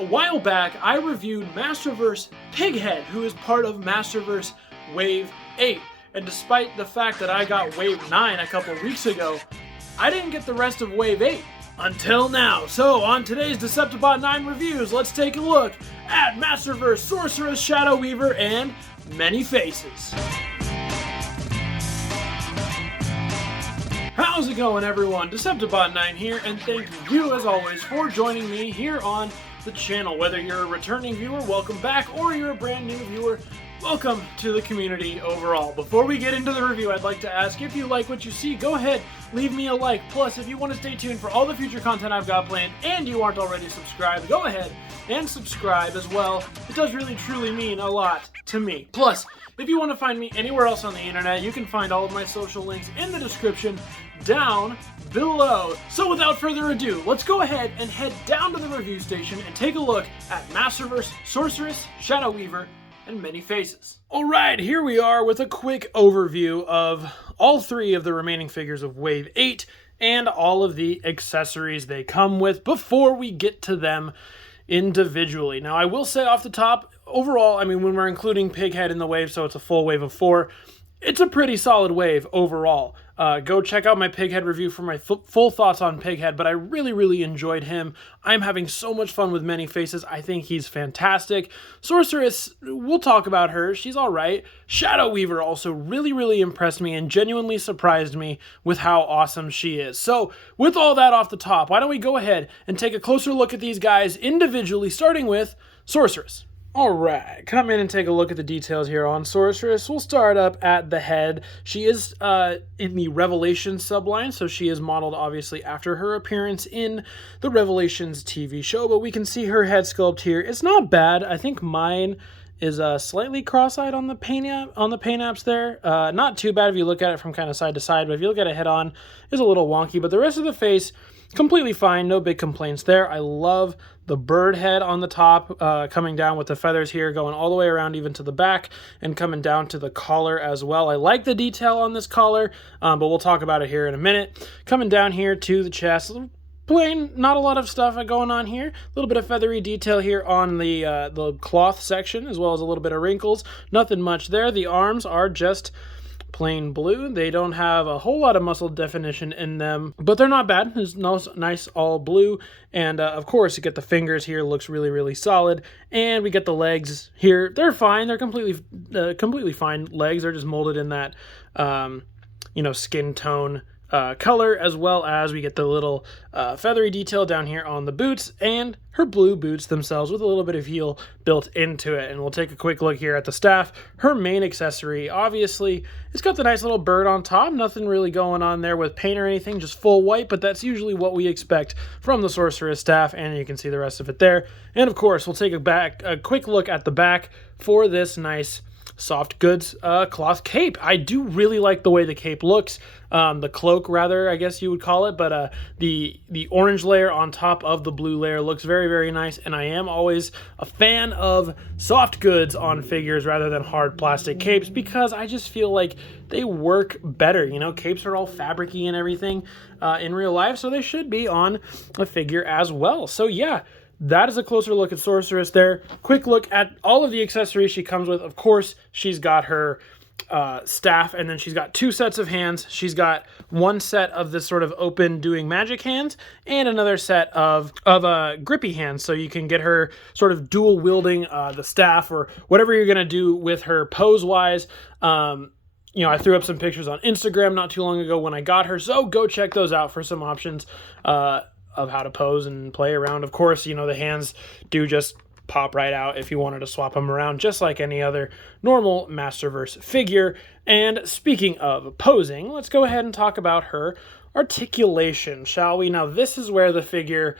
A while back, I reviewed Masterverse Pighead, who is part of Masterverse Wave 8. And despite the fact that I got Wave 9 a couple weeks ago, I didn't get the rest of Wave 8 until now. So on today's deceptibot9 reviews, let's take a look at Masterverse Sorceress, Shadow Weaver, and Many Faces. How's it going, everyone? deceptibot9 here, and thank you as always for joining me here on the channel. Whether you're a returning viewer, welcome back, or you're a brand new viewer, welcome to the community overall. Before we get into the review, I'd like to ask, if you like what you see, go ahead, leave me a like. Plus, if you want to stay tuned for all the future content I've got planned and you aren't already subscribed, go ahead and subscribe as well. It does really truly mean a lot to me. Plus, if you want to find me anywhere else on the internet, you can find all of my social links in the description down below. So without further ado, let's go ahead and head down to the review station and take a look at Masterverse Sorceress, Shadow Weaver, and Many Faces. Alright, here we are with a quick overview of all three of the remaining figures of Wave 8 and all of the accessories they come with before we get to them individually. Now, I will say off the top, overall, I mean, when we're including Pighead in the wave, so it's a full wave of 4, it's a pretty solid wave overall. Go check out my Pighead review for my full thoughts on Pighead, but I really enjoyed him. I'm having so much fun with Many Faces. I think he's fantastic. Sorceress, we'll talk about her. She's all right. Shadow Weaver also really impressed me and genuinely surprised me with how awesome she is. So with all that off the top, why don't we go ahead and take a closer look at these guys individually, starting with Sorceress. Alright, come in and take a look at the details here on Sorceress. We'll start up at the head. She is in the Revelation subline, so she is modeled obviously after her appearance in the Revelations TV show, but we can see her head sculpt here. It's not bad. I think mine is slightly cross-eyed on the paint apps there. Not too bad if you look at it from kind of side to side, but if you look at it head-on, it's a little wonky, but the rest of the face, completely fine, no big complaints there. I love the bird head on the top, coming down with the feathers here, going all the way around even to the back, and coming down to the collar as well. I like the detail on this collar, but we'll talk about it here in a minute. Coming down here to the chest, plain, not a lot of stuff going on here. A little bit of feathery detail here on the cloth section, as well as a little bit of wrinkles. Nothing much there. The arms are just plain blue. They don't have a whole lot of muscle definition in them, but they're not bad. It's nice all blue. And of course, you get the fingers here, looks really solid. And we get the legs here. They're fine. They're completely fine legs. They're just molded in that, skin tone color, as well as we get the little feathery detail down here on the boots and her blue boots themselves with a little bit of heel built into it. And we'll take a quick look here at the staff. Her main accessory, obviously, it's got the nice little bird on top. Nothing really going on there with paint or anything, just full white, but that's usually what we expect from the Sorceress staff, and you can see the rest of it there. And of course, we'll take a quick look at the back for this nice soft goods cloth cape. I do really like the way the cape looks, the cloak rather, I guess you would call it, but the orange layer on top of the blue layer looks very nice, and I am always a fan of soft goods on figures rather than hard plastic capes, because I just feel like they work better. Capes are all fabricy and everything in real life, so they should be on a figure as well. So yeah, that is a closer look at Sorceress there. Quick look at all of the accessories she comes with. Of course, she's got her staff, and then she's got 2 sets of hands. She's got 1 set of this sort of open doing magic hands, and another set of grippy hands, so you can get her sort of dual wielding the staff or whatever you're going to do with her pose-wise. I threw up some pictures on Instagram not too long ago when I got her, so go check those out for some options of how to pose and play around. Of course, the hands do just pop right out if you wanted to swap them around, just like any other normal Masterverse figure. And speaking of posing, let's go ahead and talk about her articulation, shall we? Now, this is where the figure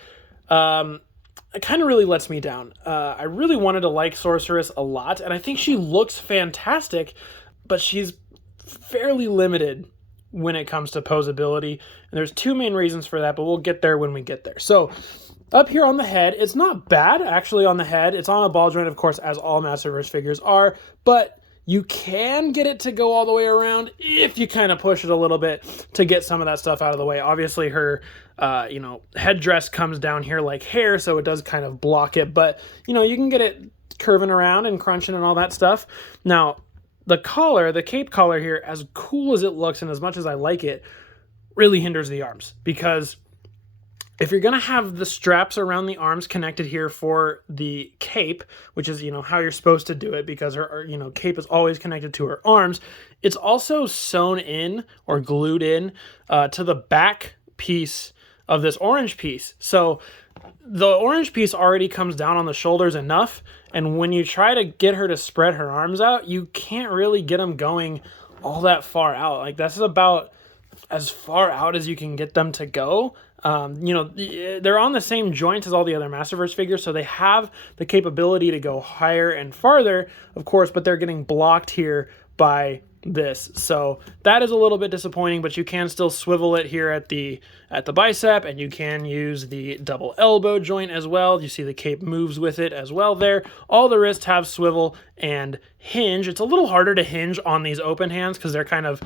it kind of really lets me down. I really wanted to like Sorceress a lot, and I think she looks fantastic, but she's fairly limited when it comes to posability, and there's 2 main reasons for that, but we'll get there when we get there. So up here on the head, it's not bad actually on the head. It's on a ball joint, of course, as all Masterverse figures are, but You can get it to go all the way around if you kind of push it a little bit to get some of that stuff out of the way. Obviously, her headdress comes down here like hair, so it does kind of block it. But, you can get it curving around and crunching and all that stuff. Now, the collar, the cape collar here, as cool as it looks and as much as I like it, really hinders the arms, because if you're going to have the straps around the arms connected here for the cape, which is, how you're supposed to do it, because her, cape is always connected to her arms, it's also sewn in or glued in to the back piece of this orange piece. So the orange piece already comes down on the shoulders enough, and when you try to get her to spread her arms out, you can't really get them going all that far out. Like, that's about as far out as you can get them to go. They're on the same joints as all the other Masterverse figures, so they have the capability to go higher and farther, of course, but they're getting blocked here by this. So that is a little bit disappointing, but you can still swivel it here at the bicep, and you can use the double elbow joint as well. You see the cape moves with it as well there. All the wrists have swivel and hinge. It's a little harder to hinge on these open hands because they're kind of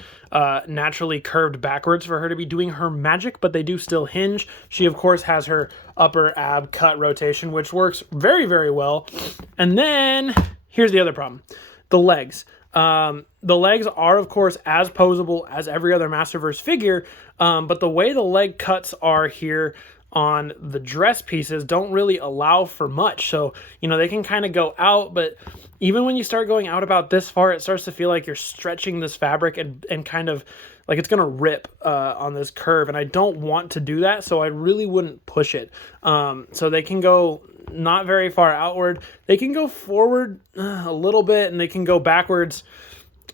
naturally curved backwards for her to be doing her magic, but they do still hinge. She, of course, has her upper ab cut rotation, which works very, very well. And then here's the other problem. The legs. The legs are, of course, as posable as every other Masterverse figure, but the way the leg cuts are here on the dress pieces don't really allow for much. So, they can kind of go out, but even when you start going out about this far, it starts to feel like you're stretching this fabric and kind of like it's going to rip on this curve, and I don't want to do that, so I really wouldn't push it. So they can go not very far outward. They can go forward a little bit, and they can go backwards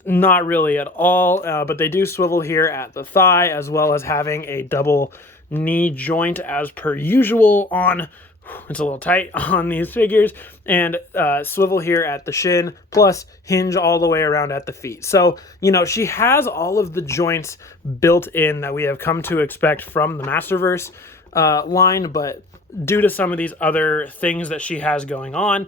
not really at all, but they do swivel here at the thigh, as well as having a double knee joint as per usual on, it's a little tight on these figures, and swivel here at the shin, plus hinge all the way around at the feet. So, she has all of the joints built in that we have come to expect from the Masterverse line, but due to some of these other things that she has going on,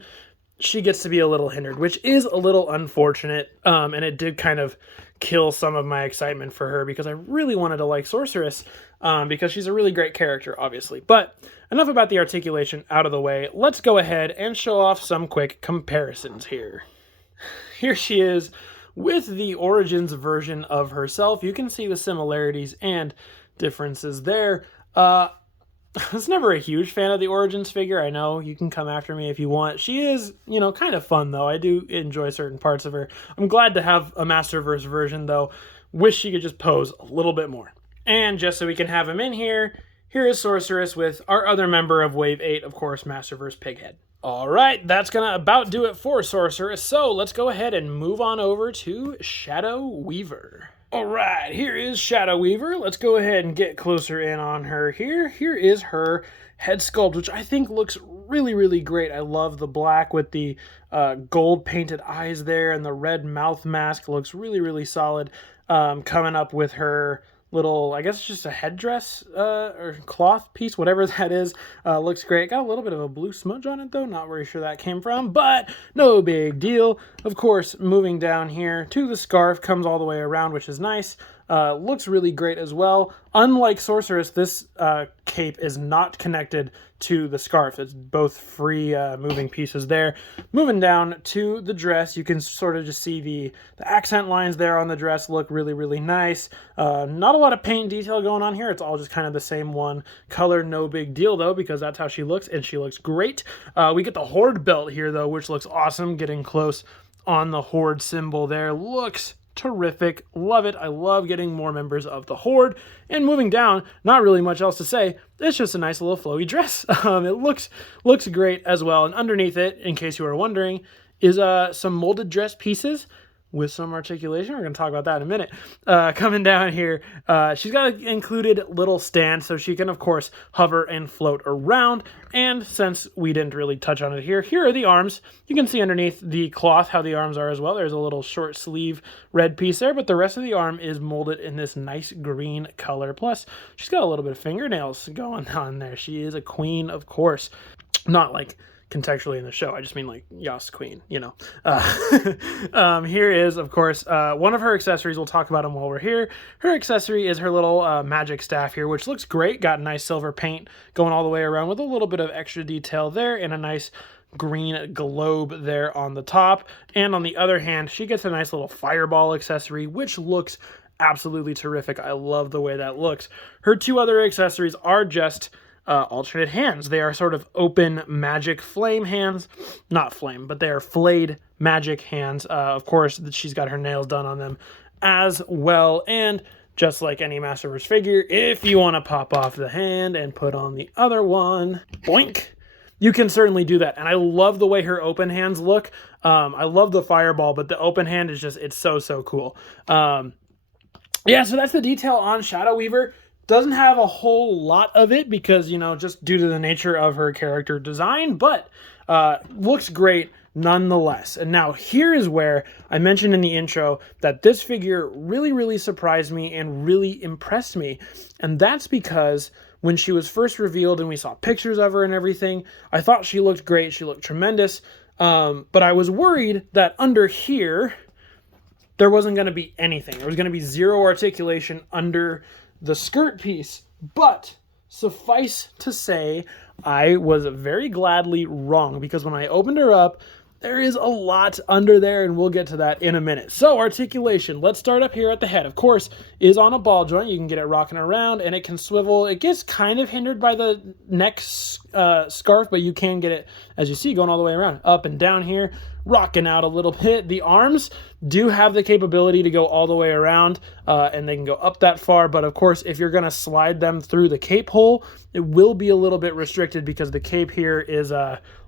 she gets to be a little hindered, which is a little unfortunate, and it did kind of kill some of my excitement for her, because I really wanted to like Sorceress, because she's a really great character, obviously. But enough about the articulation out of the way. Let's go ahead and show off some quick comparisons here. Here she is with the Origins version of herself. You can see the similarities and differences there. I was never a huge fan of the Origins figure. I know you can come after me if you want. She is, kind of fun, though. I do enjoy certain parts of her. I'm glad to have a Masterverse version, though. Wish she could just pose a little bit more. And just so we can have him in here, here is Sorceress with our other member of Wave 8, of course, Masterverse Pighead. All right, that's going to about do it for Sorceress. So let's go ahead and move on over to Shadow Weaver. All right, here is Shadow Weaver. Let's go ahead and get closer in on her here. Here is her head sculpt, which I think looks really, really great. I love the black with the gold painted eyes there, and the red mouth mask looks really, really solid. Coming up with her little, I guess it's just a headdress or cloth piece, whatever that is. Looks great. Got a little bit of a blue smudge on it, though. Not very sure that came from, but no big deal. Of course, moving down here to the scarf, comes all the way around, which is nice. Looks really great as well. Unlike Sorceress, this cape is not connected to the scarf. It's both free moving pieces there. Moving down to the dress, you can sort of just see the accent lines there on the dress look really, really nice. Not a lot of paint detail going on here. It's all just kind of the same one color. No big deal, though, because that's how she looks, and she looks great. We get the Horde belt here, though, which looks awesome. Getting close on the Horde symbol there. Looks terrific. Love it. I love getting more members of the Horde. And moving down, not really much else to say. It's just a nice little flowy dress. It looks great as well. And underneath it, in case you were wondering, is some molded dress pieces with some articulation. We're going to talk about that in a minute. Coming down here, she's got an included little stand, so she can, of course, hover and float around. And since we didn't really touch on it here, here are the arms. You can see underneath the cloth how the arms are as well. There's a little short sleeve red piece there, but the rest of the arm is molded in this nice green color. Plus, she's got a little bit of fingernails going on there. She is a queen, of course. Not like contextually in the show. I just mean like Yas Queen, you know. Here is, of course, one of her accessories. We'll talk about them while we're here. Her accessory is her little magic staff here, which looks great. Got nice silver paint going all the way around with a little bit of extra detail there and a nice green globe there on the top. And on the other hand, she gets a nice little fireball accessory, which looks absolutely terrific. I love the way that looks. Her two other accessories are just alternate hands. They are sort of open magic flame hands. Not flame, but they are flayed magic hands. Of course, she's got her nails done on them as well. And just like any Masterverse figure, if you want to pop off the hand and put on the other one, boink, you can certainly do that. And I love the way her open hands look. I love the fireball, but the open hand is just, it's so, so cool. Yeah, so that's the detail on Shadow Weaver. Doesn't have a whole lot of it because, you know, just due to the nature of her character design, but looks great nonetheless. And now here is where I mentioned in the intro that this figure really, really surprised me and really impressed me. And that's because when she was first revealed and we saw pictures of her and everything, I thought she looked great. She looked tremendous. But I was worried that under here, there wasn't going to be anything. There was going to be zero articulation under the skirt piece. But suffice to say, I was very gladly wrong, because when I opened her up, there is a lot under there, and we'll get to that in a minute. So, articulation. Let's start up here at the head. Of course, is on a ball joint. You can get it rocking around, and it can swivel. It gets kind of hindered by the neck scarf, but you can get it, as you see, going all the way around. Up and down here, rocking out a little bit. The arms do have the capability to go all the way around, and they can go up that far. But, of course, if you're going to slide them through the cape hole, it will be a little bit restricted because the cape here is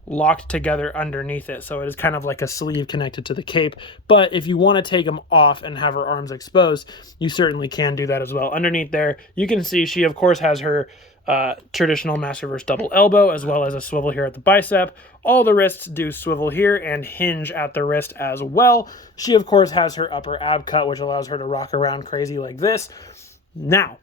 locked together underneath it, so it is kind of like a sleeve connected to the cape. But if you want to take them off and have her arms exposed, you certainly can do that as well. Underneath there, you can see she of course has her traditional Masterverse double elbow, as well as a swivel here at the bicep. All the wrists do swivel here and hinge at the wrist as well. She of course has her upper ab cut, which allows her to rock around crazy like this. Now,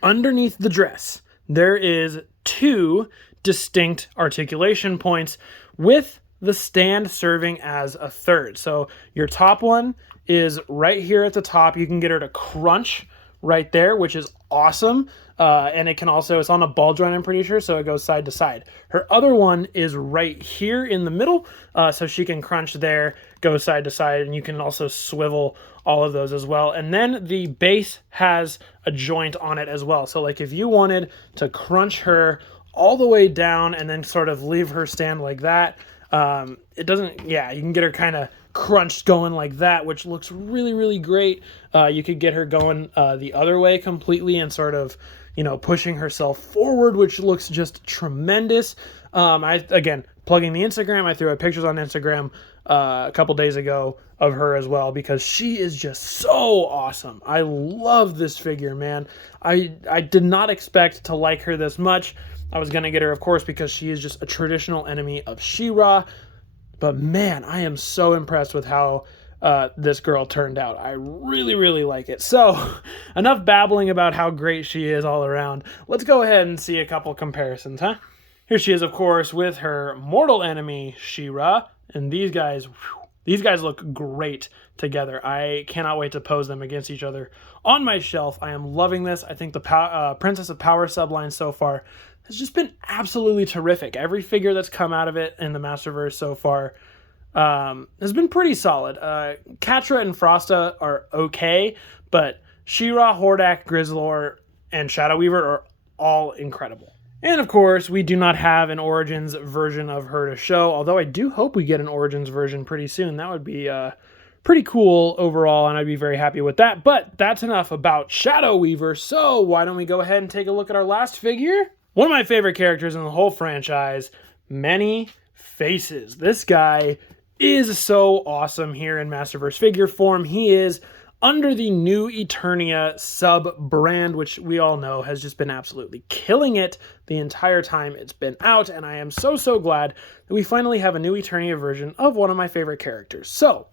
underneath the dress, there is two distinct articulation points, with the stand serving as a third. So your top one is right here at the top. You can get her to crunch right there, which is awesome. And it can also, it's on a ball joint, I'm pretty sure, so it goes side to side. Her other one is right here in the middle, so she can crunch there, go side to side, and you can also swivel all of those as well. And then the base has a joint on it as well. So like if you wanted to crunch her all the way down and then sort of leave her stand like that, it doesn't, yeah, you can get her kind of crunched going like that, which looks really, really great. You could get her going the other way completely and sort of, you know, pushing herself forward, which looks just tremendous. Again, plugging the Instagram, I threw out pictures on Instagram a couple days ago of her as well, because she is just so awesome. I love this figure, man. I did not expect to like her this much. I was going to get her, of course, because she is just a traditional enemy of She-Ra. But man, I am so impressed with how this girl turned out. I really, really like it. So, enough babbling about how great she is all around. Let's go ahead and see a couple comparisons, huh? Here she is, of course, with her mortal enemy, She-Ra. And these guys look great together. I cannot wait to pose them against each other on my shelf. I am loving this. I think the Princess of Power subline so far has just been absolutely terrific. Every figure that's come out of it in the Masterverse so far has been pretty solid. Catra and Frosta are okay, but She-Ra, Hordak, Grizzlor, and Shadow Weaver are all incredible. And of course, we do not have an Origins version of her to show, although I do hope we get an Origins version pretty soon. That would be pretty cool overall, and I'd be very happy with that. But that's enough about Shadow Weaver, so why don't we go ahead and take a look at our last figure? One of my favorite characters in the whole franchise, Many Faces. This guy is so awesome here in Masterverse figure form. He is under the new Eternia sub-brand, which we all know has just been absolutely killing it the entire time it's been out, and I am so, so glad that we finally have a new Eternia version of one of my favorite characters. So,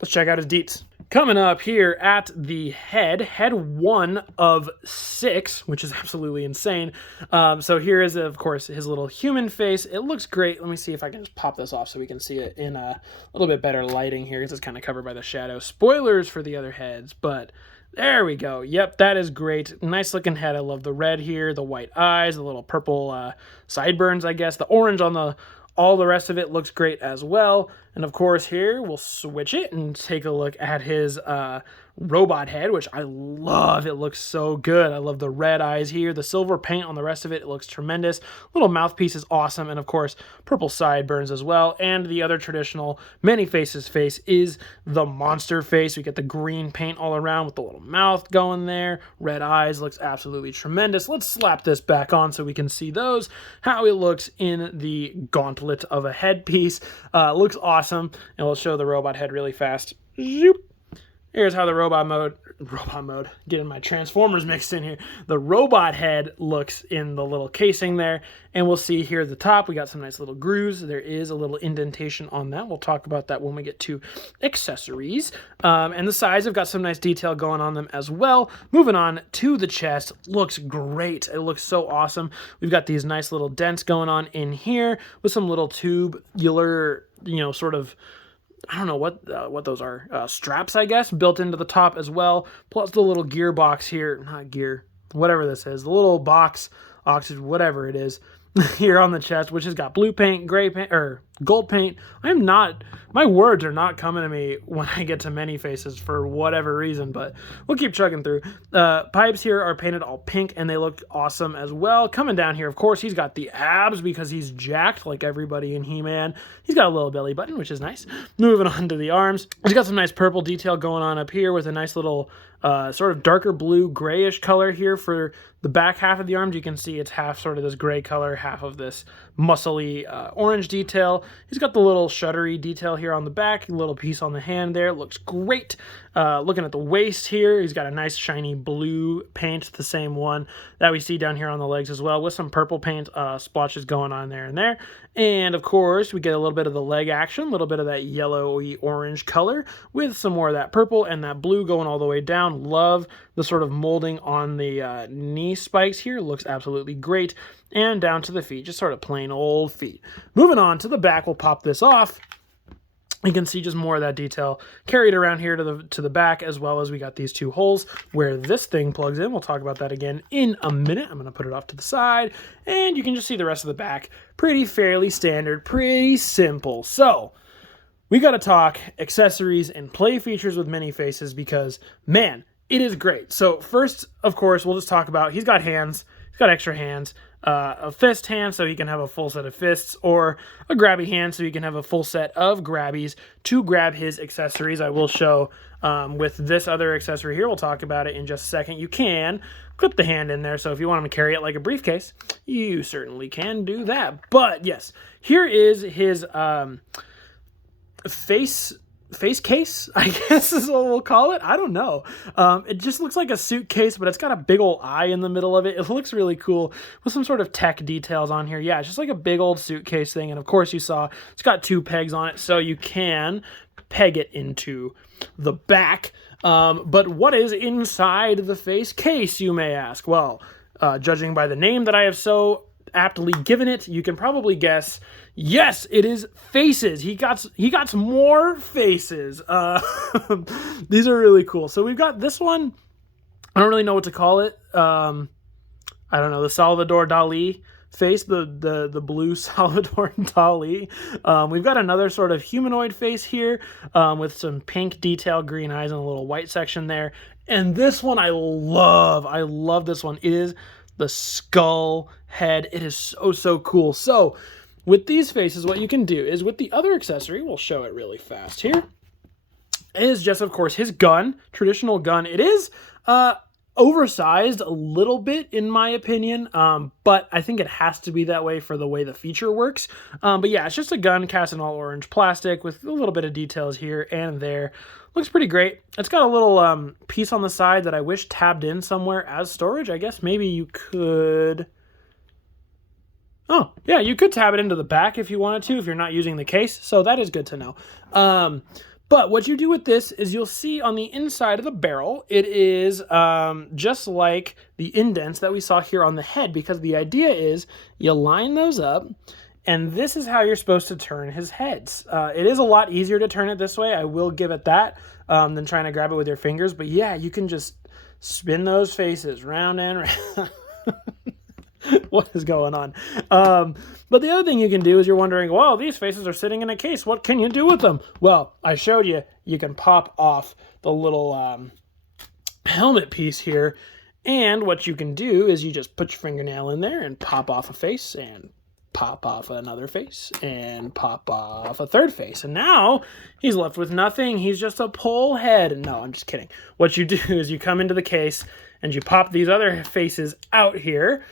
let's check out his deets. Coming up here at the head 1 of 6, which is absolutely insane. So here is, of course, his little human face. It looks great. Let me see if I can just pop this off so we can see it in a little bit better lighting here, because it's kind of covered by the shadow. Spoilers for the other heads, but there we go. Yep, that is great. Nice looking head. I love the red here, the white eyes, the little purple sideburns, I guess. The orange on all the rest of it looks great as well. And of course here, we'll switch it and take a look at his robot head, which I love. It looks so good. I love the red eyes here. The silver paint on the rest of it looks tremendous. Little mouthpiece is awesome. And of course, purple sideburns as well. And the other traditional many faces face is the monster face. We get the green paint all around with the little mouth going there. Red eyes looks absolutely tremendous. Let's slap this back on so we can see how it looks in the gauntlet of a headpiece. Looks awesome. And we'll show the robot head really fast. Zoop. Here's how the robot mode, getting my Transformers mixed in here. The robot head looks in the little casing there. And we'll see here at the top, we got some nice little grooves. There is a little indentation on that. We'll talk about that when we get to accessories. And the sides have got some nice detail going on them as well. Moving on to the chest, looks great. It looks so awesome. We've got these nice little dents going on in here with some little tubular, sort of, I don't know what those are, straps, I guess, built into the top as well, plus the little gearbox here, not gear, whatever this is, the little box, oxygen, whatever it is, here on the chest, which has got blue paint, gray paint, or gold paint. My words are not coming to me when I get to many faces for whatever reason, but we'll keep chugging through. Pipes here are painted all pink, and they look awesome as well. Coming down here, of course, he's got the abs because he's jacked like everybody in He-Man. He's got a little belly button, which is nice. Moving on to the arms. He's got some nice purple detail going on up here with a nice little sort of darker blue grayish color here for the back half of the arms. You can see it's half sort of this gray color, half of this muscly orange detail. He's got the little shuttery detail here on the back, a little piece on the hand there. Looks great. Looking at the waist here, he's got a nice shiny blue paint, the same one that we see down here on the legs as well, with some purple paint splotches going on there and there. And of course, we get a little bit of the leg action, a little bit of that yellowy orange color with some more of that purple and that blue going all the way down. Love the sort of molding on the knee spikes here. Looks absolutely great. And down to the feet, just sort of plain old feet. Moving on to the back, we'll pop this off. You can see just more of that detail carried around here to the back, as well as we got these two holes where this thing plugs in. We'll talk about that again in a minute. I'm going to put it off to the side, and you can just see the rest of the back. Pretty fairly standard, pretty simple. So we got to talk accessories and play features with many faces because, man, it is great. So first, of course, we'll just talk about, he's got hands. He's got extra hands. A fist hand so he can have a full set of fists, or a grabby hand so he can have a full set of grabbies to grab his accessories. I will show with this other accessory here, we'll talk about it in just a second. You can clip the hand in there, so if you want him to carry it like a briefcase, you certainly can do that. But yes, here is his face case, I guess is what we'll call it. I don't know. It just looks like a suitcase, but it's got a big old eye in the middle of it. It looks really cool with some sort of tech details on here. Yeah, it's just like a big old suitcase thing. And of course you saw it's got 2 pegs on it, so you can peg it into the back. But what is inside the face case, you may ask? Well, judging by the name that I have so aptly given it, you can probably guess. Yes, it is faces. He got some more faces. These are really cool. So we've got this one. I don't really know what to call it. I don't know, the Salvador Dali face, the blue Salvador Dali. We've got another sort of humanoid face here with some pink detail, green eyes, and a little white section there. And this one I love. I love this one. It is the skull head. It is so cool. So with these faces, what you can do is with the other accessory, we'll show it really fast here, is just, of course, his gun, traditional gun. It is oversized a little bit, in my opinion, but I think it has to be that way for the way the feature works. But yeah, it's just a gun cast in all orange plastic with a little bit of details here and there. Looks pretty great. It's got a little piece on the side that I wish tabbed in somewhere as storage. I guess maybe you could... Oh, yeah, you could tab it into the back if you wanted to, if you're not using the case. So that is good to know. But what you do with this is you'll see on the inside of the barrel, it is just like the indents that we saw here on the head, because the idea is you line those up, and this is how you're supposed to turn his heads. It is a lot easier to turn it this way, I will give it that, than trying to grab it with your fingers. But yeah, you can just spin those faces round and round. What is going on? But the other thing you can do is you're wondering, well, these faces are sitting in a case. What can you do with them? Well, I showed you. You can pop off the little helmet piece here. And what you can do is you just put your fingernail in there and pop off a face and pop off another face and pop off a third face. And now he's left with nothing. He's just a pole head. No, I'm just kidding. What you do is you come into the case and you pop these other faces out here.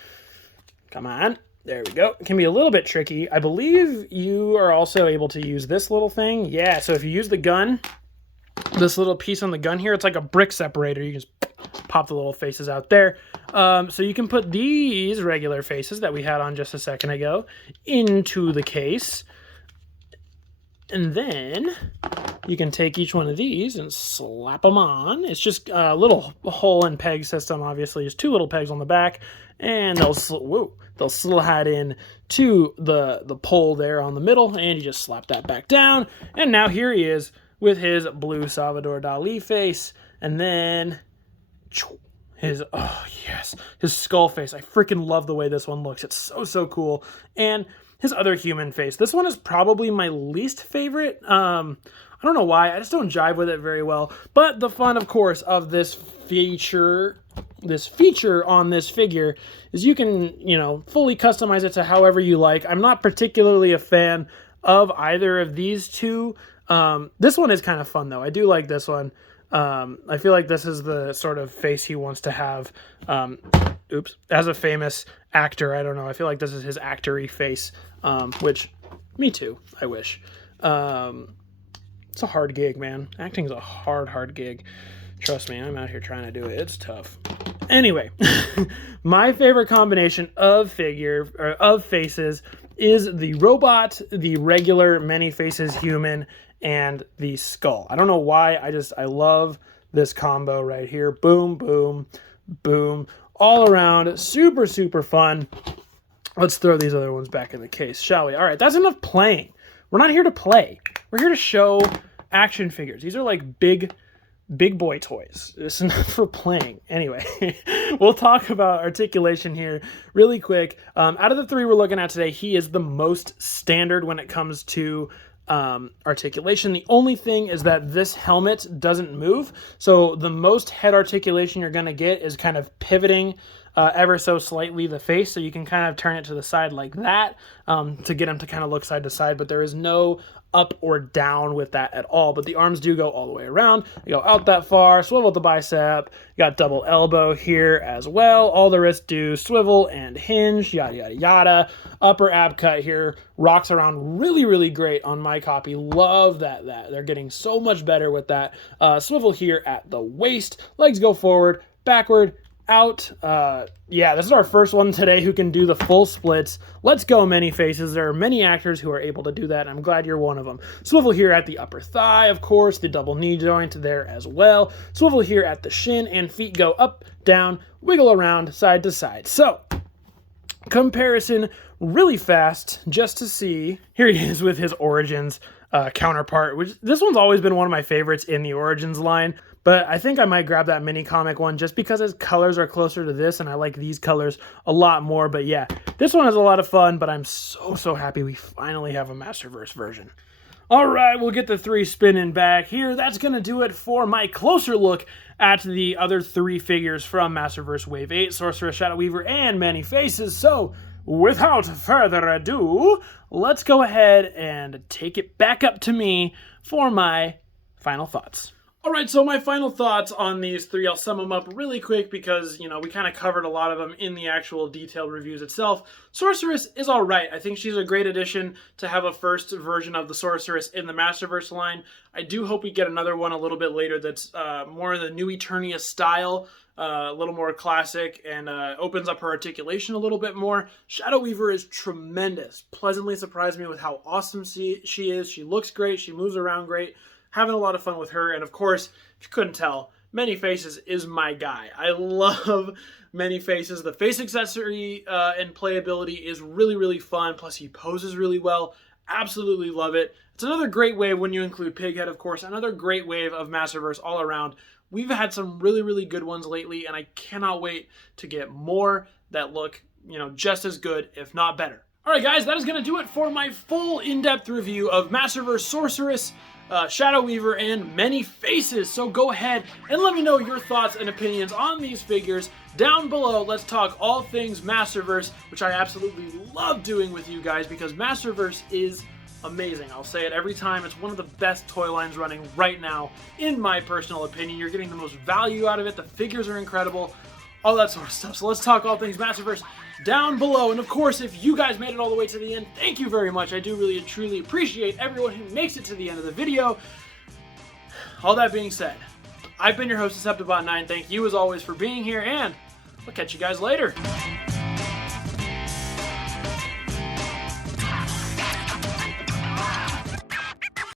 Come on. There we go. It can be a little bit tricky. I believe you are also able to use this little thing. Yeah, so if you use the gun, this little piece on the gun here, it's like a brick separator. You just pop the little faces out there. So you can put these regular faces that we had on just a second ago into the case. And then you can take each one of these and slap them on. It's just a little hole and peg system, obviously. There's two little pegs on the back, and they'll slide in to the pole there on the middle, and you just slap that back down. And now here he is with his blue Salvador Dali face, and then his skull face. I freaking love the way this one looks. It's so cool. And his other human face. This one is probably my least favorite. I don't know why. I just don't jive with it very well. But the fun, of course, of this feature on this figure is you can, fully customize it to however you like. I'm not particularly a fan of either of these two. This one is kind of fun, though. I do like this one. I feel like this is the sort of face he wants to have. As a famous actor, I don't know. I feel like this is his actor-y face, which, me too, I wish. It's a hard gig, man. Acting's a hard gig. Trust me, I'm out here trying to do it. It's tough. Anyway, my favorite combination of faces is the robot, the regular many faces human, and the skull. I don't know why. I love this combo right here. Boom, boom, boom. All around, super fun. Let's throw these other ones back in the case, shall we? All right, that's enough playing. We're not here to play. We're here to show action figures. These are like big boy toys. This is not for playing. Anyway, we'll talk about Articulation here really quick. Out of the three we're looking at today, he is the most standard when it comes to articulation. The only thing is that this helmet doesn't move, so the most head articulation you're going to get is kind of pivoting ever so slightly the face, so you can kind of turn it to the side like that to get him to kind of look side to side, but there is no up or down with that at all. But the arms do go all the way around. They go out that far, swivel the bicep, you got double elbow here as well. All the wrists do swivel and hinge, yada yada yada. Upper ab cut here rocks around really great on my copy. Love that they're getting so much better with that. Swivel here at the waist, legs go forward, backward, out. Yeah, this is our first one today who can do the full splits. Let's go, many faces. There are many actors who are able to do that, and I'm glad you're one of them. Swivel here at the upper thigh, of course, the double knee joint there as well. Swivel here at the shin, and feet go up, down, wiggle around, side to side. So, comparison really fast, just to see. Here he is with his Origins counterpart, which this one's always been one of my favorites in the Origins line. But I think I might grab that mini comic one just because his colors are closer to this, and I like these colors a lot more. But yeah, this one is a lot of fun, but I'm so happy we finally have a Masterverse version. All right, we'll get the three spinning back here. That's going to do it for my closer look at the other three figures from Masterverse Wave 8, Sorceress, Shadow Weaver, and Many Faces. So, without further ado, let's go ahead and take it back up to me for my final thoughts. All right, so my final thoughts on these three, I'll sum them up really quick because, we kind of covered a lot of them in the actual detailed reviews itself. Sorceress is all right. I think she's a great addition to have a first version of the Sorceress in the Masterverse line. I do hope we get another one a little bit later that's more in the New Eternia style, a little more classic, and opens up her articulation a little bit more. Shadow Weaver is tremendous. Pleasantly surprised me with how awesome she is. She looks great. She moves around great. having a lot of fun with her. And of course, if you couldn't tell, Many Faces is my guy. I love Many Faces. The face accessory and playability is really, really fun. Plus, he poses really well. Absolutely love it. It's another great wave when you include Pighead, of course. Another great wave of Masterverse all around. We've had some really, really good ones lately, and I cannot wait to get more that look, just as good, if not better. Alright guys, that is going to do it for my full in-depth review of Masterverse Sorceress, Shadow Weaver, and Many Faces. So go ahead and let me know your thoughts and opinions on these figures down below. Let's talk all things Masterverse, which I absolutely love doing with you guys because Masterverse is amazing. I'll say it every time. It's one of the best toy lines running right now, in my personal opinion. You're getting the most value out of it. The figures are incredible. All that sort of stuff. So let's talk all things Masterverse down below. And of course, if you guys made it all the way to the end, thank you very much. I do really and truly appreciate everyone who makes it to the end of the video. All that being said, I've been your host, deceptibot9. Thank you as always for being here, and I'll catch you guys later.